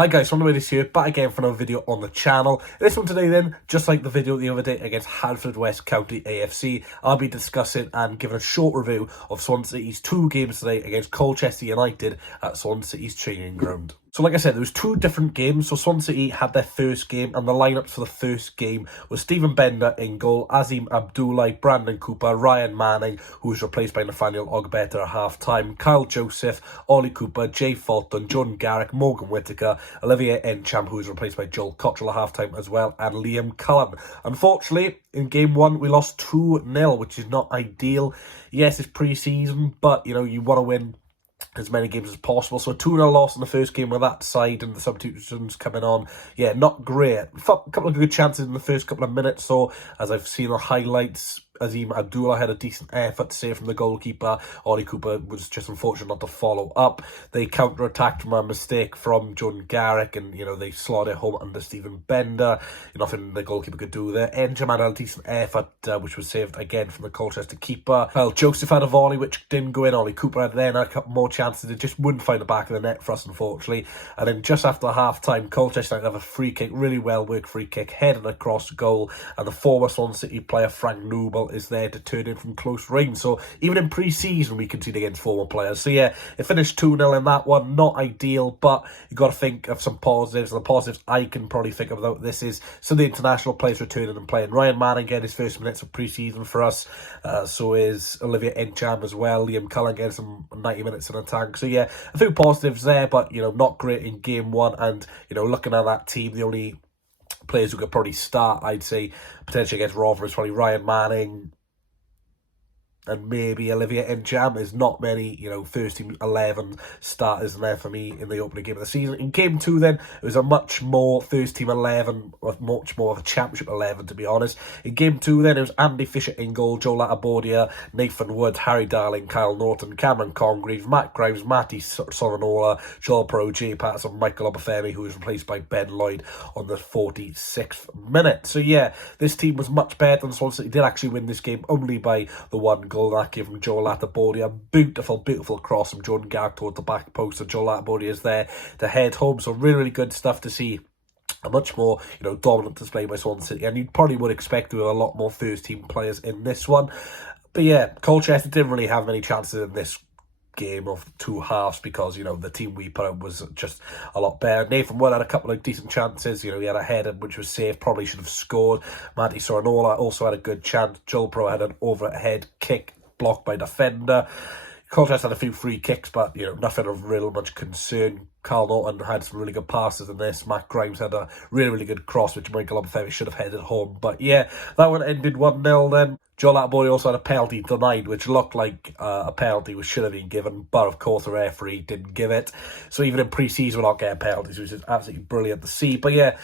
Hi guys, Swansea City here, back again for another video on the channel. This one today then, just like the video the other day against Haverfordwest County AFC, I'll be discussing and giving a short review of Swansea City's two games today against Colchester United at Swansea City's training ground. So like I said, there was two different games. So Swansea City had their first game, and the lineups for the first game was Stephen Bender in goal, Azim Abdullah, Brandon Cooper, Ryan Manning, who was replaced by Nathaniel Ogbeta at half-time, Kyle Joseph, Ollie Cooper, Jay Fulton, John Garrick, Morgan Whittaker, Olivier Encham, who was replaced by Joel Cottrell at half-time as well, and Liam Cullen. Unfortunately, in game one, we lost 2-0, which is not ideal. Yes, it's pre-season, but, you know, you want to win as many games as possible. So a 2-0 loss in the first game with that side and the substitutions coming on. Yeah, not great. A couple of good chances in the first couple of minutes. So as I've seen the highlights, Azim Abdullah had a decent effort to save from the goalkeeper. Ollie Cooper was just unfortunate not to follow up. They counter-attacked from a mistake from John Garrick, and, you know, they slotted home under Stephen Bender. Nothing the goalkeeper could do there. Encham had a decent effort, which was saved again from the Colchester keeper. Well, Joseph had a volley, which didn't go in. Ollie Cooper had then a couple more chances. It just wouldn't find the back of the net for us, unfortunately. And then just after half-time, Colchester United have a free kick, really well-worked free kick, headed across goal, and the former Swansea City player, Frank Noble, is there to turn in from close range. So even in pre-season, we concede against former players. So yeah, it finished 2-0 in that one. Not ideal, but you got to think of some positives. And the positives I can probably think about this is some of the international players returning and playing. Ryan Manning getting his first minutes of pre-season for us. So is Olivier Encham as well. Liam Cullen getting some 90 minutes in a tank. So yeah, a few positives there, but, you know, not great in game one. And, you know, looking at that team, the only players who could probably start, I'd say, potentially against Rotherham is probably Ryan Manning and maybe Olivier Encham. There's not many, you know, first team 11 starters there for me in the opening game of the season. In game two, then, it was a much more first team 11, much more of a championship 11, to be honest. In game two, then, it was Andy Fisher in goal, Joel Atabordia, Nathan Wood, Harry Darling, Kyle Norton, Cameron Congreve, Matt Grimes, Matty Soranola, Joel Pro, Jay Patterson, Michael Obafemi, who was replaced by Ben Lloyd on the 46th minute. So yeah, this team was much better than Swansea City. Did actually win this game only by the one goal that gave from Joel Atabordia. A beautiful cross from Jordan Garrick towards the back post, and Joel Atabordia is there to head home. So really good stuff to see. A much more, you know, dominant display by Swansea City, and you probably would expect to have a lot more first team players in this one. But yeah, Colchester didn't really have many chances in this game of two halves because, you know, the team we put out was just a lot better. Nathan Wood had a couple of decent chances. You know, he had a header which was safe, probably should have scored. Matty Soranola also had a good chance. Joel Pro had an overhead kick blocked by defender. Colchester had a few free kicks, but, you know, nothing of real much concern. Carl Norton had some really good passes in this. Matt Grimes had a really good cross, which Michael Obafemi should have headed home. But yeah, that one ended 1-0 then. Joel Atabordia also had a penalty denied, which looked like a penalty which should have been given, but of course the referee didn't give it. So even in pre-season, we're not getting penalties, which is absolutely brilliant to see. But yeah,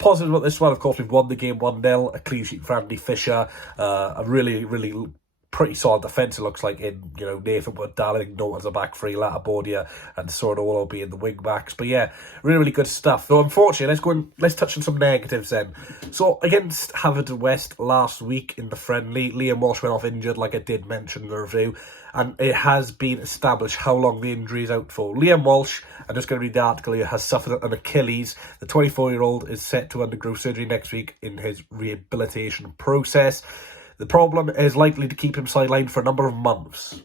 positive about this one. Of course, we've won the game 1-0, a clean sheet for Andy Fisher, a really pretty solid defence, it looks like, in, you know, Nathan Wood, Darling, Norton's a back three, Atabordia and Soranola will be in the wing backs. But yeah, really good stuff. So unfortunately, let's touch on some negatives then. So against Haverfordwest last week in the friendly, Liam Walsh went off injured, like I did mention in the review, and it has been established how long the injury is out for. Liam Walsh, I'm just going to read the article here, has suffered an Achilles. The 24-year-old is set to undergo surgery next week in his rehabilitation process. The problem is likely to keep him sidelined for a number of months.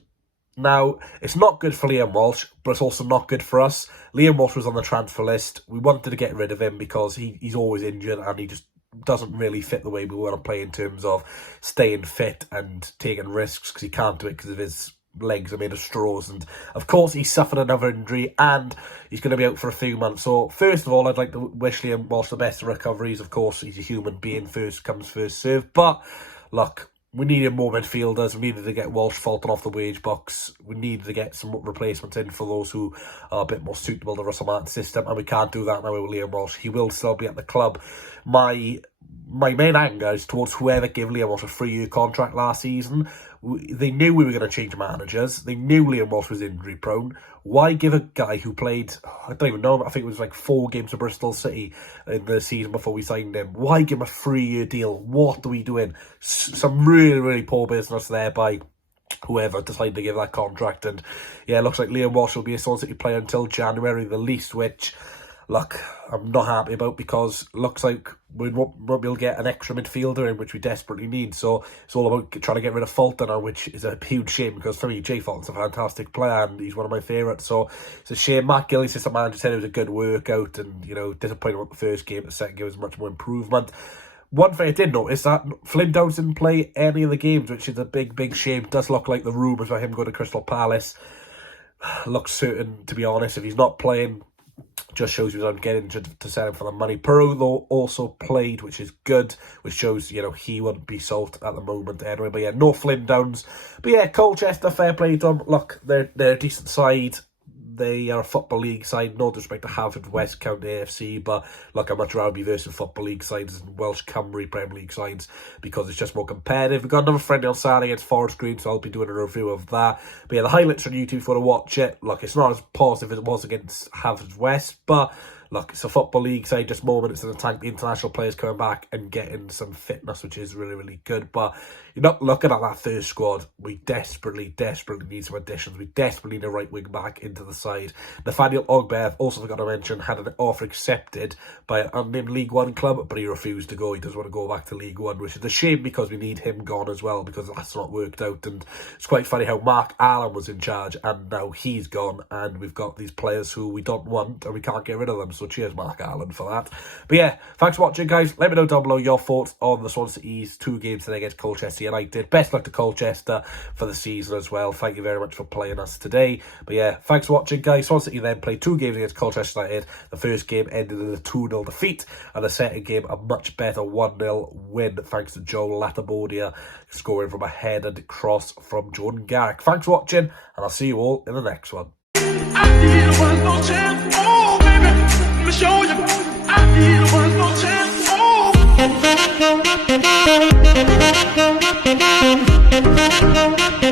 Now, it's not good for Liam Walsh, but it's also not good for us. Liam Walsh was on the transfer list. We wanted to get rid of him because he's always injured and he just doesn't really fit the way we want to play in terms of staying fit and taking risks, because he can't do it because of his legs are made of straws. And of course, he suffered another injury and he's going to be out for a few months. So first of all, I'd like to wish Liam Walsh the best of recoveries. Of course, he's a human being, first comes, first served. But look, we needed more midfielders. We needed to get Walsh Fulton off the wage box. We needed to get some replacements in for those who are a bit more suitable to the Russell Martin system. And we can't do that now with Liam Walsh. He will still be at the club. My main anger is towards whoever gave Liam Walsh a 3-year contract last season. They knew we were going to change managers. They knew Liam Walsh was injury prone. Why give a guy who played, I don't even know, I think it was like 4 games for Bristol City in the season before we signed him, why give him a 3-year deal? What are we doing? Some really poor business there by whoever decided to give that contract. And yeah, it looks like Liam Walsh will be a Swansea City player until January the least, which look, I'm not happy about, because looks like we won't be able to get an extra midfielder in, which we desperately need. So it's all about trying to get rid of Fulton now, which is a huge shame, because for me, Jay Fulton's a fantastic player and he's one of my favourites. So it's a shame. Matt Gillies, assistant manager, said it was a good workout, and, you know, disappointing about the first game. The second game was much more improvement. One thing I did notice, that Flynn Downs didn't play any of the games, which is a big shame. It does look like the rumours about him going to Crystal Palace looks certain, to be honest. If he's not playing, just shows you I'm getting to sell him for the money. Peru, though, also played, which is good, which shows, you know, he wouldn't be sold at the moment anyway. But yeah, no Flynn Downs. But yeah, Colchester, fair play to them. Look, they're a decent side. They are a Football League side, no disrespect to Haverfordwest County AFC, but look, I'd much rather be versing Football League sides and Welsh Cymru Premier League sides, because it's just more competitive. We've got another friendly on Saturday against Forest Green, so I'll be doing a review of that. But yeah, the highlights on YouTube if you want to watch it. Look, it's not as positive as it was against Haverfordwest, but look, it's a Football League side, just more minutes in the tank. The international players coming back and getting some fitness, which is really good. But you're not looking at that first squad. We desperately need some additions. We desperately need a right wing back into the side. Nathaniel Ogbeth, also forgot to mention, had an offer accepted by an unnamed League One club, but he refused to go. He doesn't want to go back to League One, which is a shame, because we need him gone as well, because that's not worked out. And it's quite funny how Mark Allen was in charge and now he's gone, and we've got these players who we don't want and we can't get rid of them. So cheers, Mark Allen, for that. But yeah, thanks for watching, guys. Let me know down below your thoughts on the Swansea City's 2 games today against Colchester United. Best luck to Colchester for the season as well. Thank you very much for playing us today. But yeah, thanks for watching, guys. Swansea City then played 2 games against Colchester United. The first game ended in a 2-0 defeat, and the second game a much better 1-0 win, thanks to Joe Latabordia scoring from a headed cross from Jordan Garrick. Thanks for watching, and I'll see you all in the next one. Show you, I need one more chance. Oh.